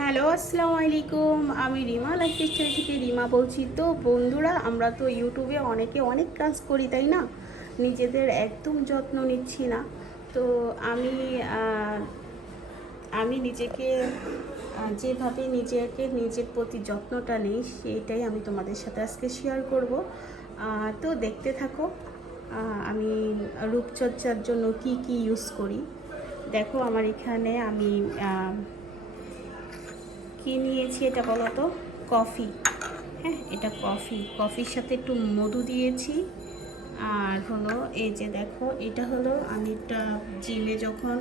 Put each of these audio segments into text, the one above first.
Hello, আসসালামু আলাইকুম। আমি রিমা লাইফস্টাইল থেকে রিমা বলছি। তো বন্ধুরা, আমরা তো ইউটিউবে অনেকে অনেক কাজ করি, তাই না? নিজেদের একদম যত্ন নিচ্ছি না। তো আমি আমি নিজেকে যেভাবে নিজেকে, নিজের প্রতি যত্নটা নিই, সেইটাই আমি তোমাদের সাথে আজকে শেয়ার করব। তো দেখতে থাকো আমি রূপচর্চার জন্য কি কি ইউজ করি। দেখো, আমার এখানে আমি কি নিয়েছি এটা বলো তো? কফি। হ্যাঁ এটা কফি। কফির সাথে একটু মধু দিয়েছি। আর হলো, এই যে দেখো, এটা হলো আমি একটা জিমে যখন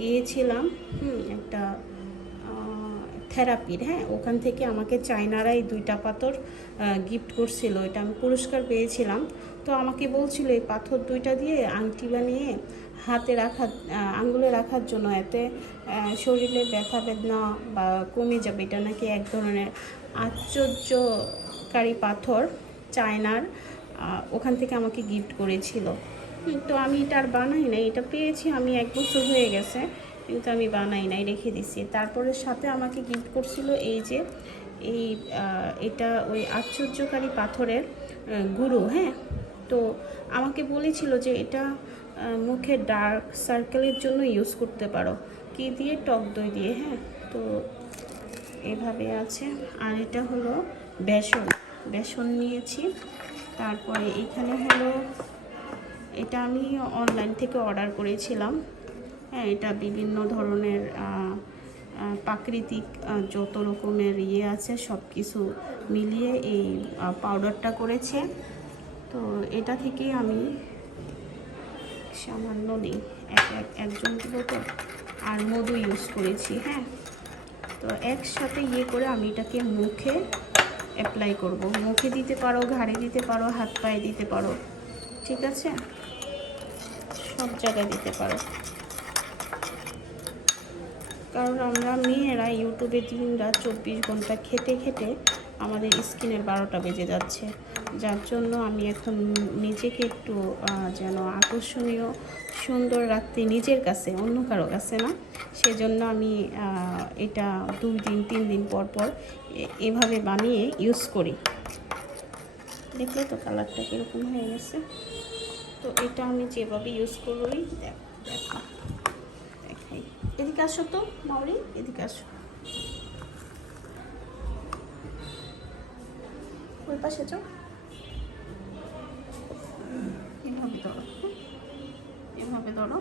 গিয়েছিলাম একটা থেরাপির হ্যাঁ ওখান থেকে আমাকে চায়নারাই দুইটা পাথর গিফট করছিল। এটা আমি পুরস্কার পেয়েছিলাম। তো আমাকে বলছিল, এই পাথর দুইটা দিয়ে আংটি বানিয়ে হাতে রাখার আঙ্গুলে রাখার জন্য, এতে শরীরে ব্যথা বেদনা বা কমে যাবে। এটা নাকি এক ধরনের আশ্চর্যকারী পাথর চায়নার ওখান থেকে আমাকে গিফট করেছিল। তো আমি এটা আর বানাই নাই। এটা পেয়েছি আমি এক বছর হয়ে গেছে, কিন্তু আমি বানাই নাই, রেখে দিছি। তারপরে সাথে আমাকে গিফট করছিল এই যে, এই এটা ওই আশ্চর্যকারী পাথরের গুরু হ্যাঁ? তো আমাকে বলেছিল যে এটা মুখে ডার্ক সার্কেলের জন্য ইউজ করতে পারো। কি দিয়ে? টক দই দিয়ে হ্যাঁ? তো এভাবে আছে। আর এটা হলো বেসন। বেসন নিয়েছি। তারপরে এখানে হলো, এটা আমি অনলাইন থেকে অর্ডার করেছিলাম। হ্যাঁ এটা বিভিন্ন ধরনের প্রাকৃতিক যত রকমের ইয়ে আছে সব কিছু মিলিয়ে এই পাউডারটা করেছে। তো এটা থেকে আমি সামান্য নেই। এক এক একজন দিব তো আর মধু ইউজ করেছি হ্যাঁ? তো একসাথে ইয়ে করে আমি এটাকে মুখে অ্যাপ্লাই করব। মুখে দিতে পারো, ঘাড়ে দিতে পারো, হাত পায়ে দিতে পারো, ঠিক আছে? সব জায়গায় দিতে পারো। কারণ আমরা মেয়েরা ইউটিউবে দিন রাত চব্বিশ ঘণ্টা খেতে খেতে আমাদের স্কিনের বারোটা বেজে যাচ্ছে। যার জন্য আমি এখন নিজেকে একটু যেন আকর্ষণীয়, সুন্দর রাখতে নিজের কাছে, অন্য কারও কাছে না। সেজন্য আমি এটা দুই দিন, তিন দিন পর পর এভাবে বানিয়ে ইউজ করি। দেখলে তো কালারটা কীরকম হয়ে গেছে। তো এটা আমি যেভাবে ইউজ করি দেখ, দেখো, দেখাই। এদিকে আসো তো, মাউরি, এদিকে আসো। ওই পাশে যাও। এভাবে ধরো।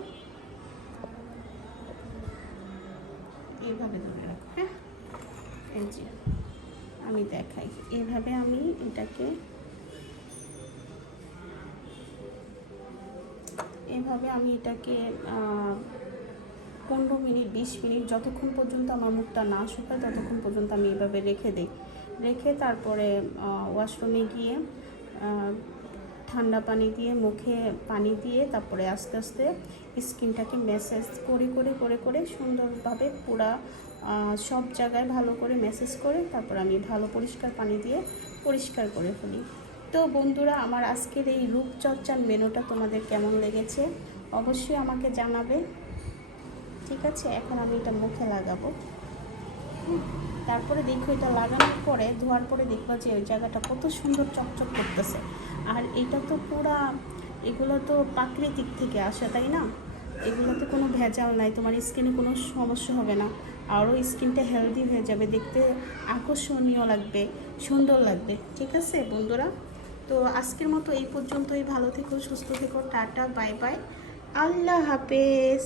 এইভাবে ধরে রাখো হ্যাঁ? এই যে, আমি দেখাই। এইভাবে আমি এটাকে এভাবে আমি এটাকে পনেরো মিনিট, বিশ মিনিট, যতক্ষণ পর্যন্ত আমার মুখটা না শুকায়, ততক্ষণ পর্যন্ত আমি এভাবে রেখে দিই। রেখে তারপরে ওয়াশরুমে গিয়ে ঠান্ডা পানি দিয়ে, মুখে পানি দিয়ে, তারপরে আস্তে আস্তে স্কিনটাকে ম্যাসেজ করে করে করে করে সুন্দরভাবে পুরা সব জায়গায় ভালো করে ম্যাসেজ করে, তারপর আমি ভালো পরিষ্কার পানি দিয়ে পরিষ্কার করে ফেলি। তো বন্ধুরা, আমার আজকের এই রূপচর্চার মেনুটা তোমাদের কেমন লেগেছে অবশ্যই আমাকে জানাবে। ঠিক আছে? এখন আমি এটা মুখে লাগাবো। তারপরে দেখো এটা লাগানোর পরে, ধোয়ার পরে দেখব যে ওই জায়গাটা কত সুন্দর চকচক করতেছে। আর এটা তো পুরা, এগুলো তো প্রাকৃতিক থেকে আসে, তাই না? এগুলোতে কোনো ভেজাল নাই, তোমার স্কিনে কোনো সমস্যা হবে না। আরও স্কিনটা হেলদি হয়ে যাবে, দেখতে আকর্ষণীয় লাগবে, সুন্দর লাগবে, ঠিক আছে বন্ধুরা? তো আজকের মতো এই পর্যন্তই, ভালো থেকো, সুস্থ থেকো, টাটা বাই বাই আল্লাহ হাফেজ।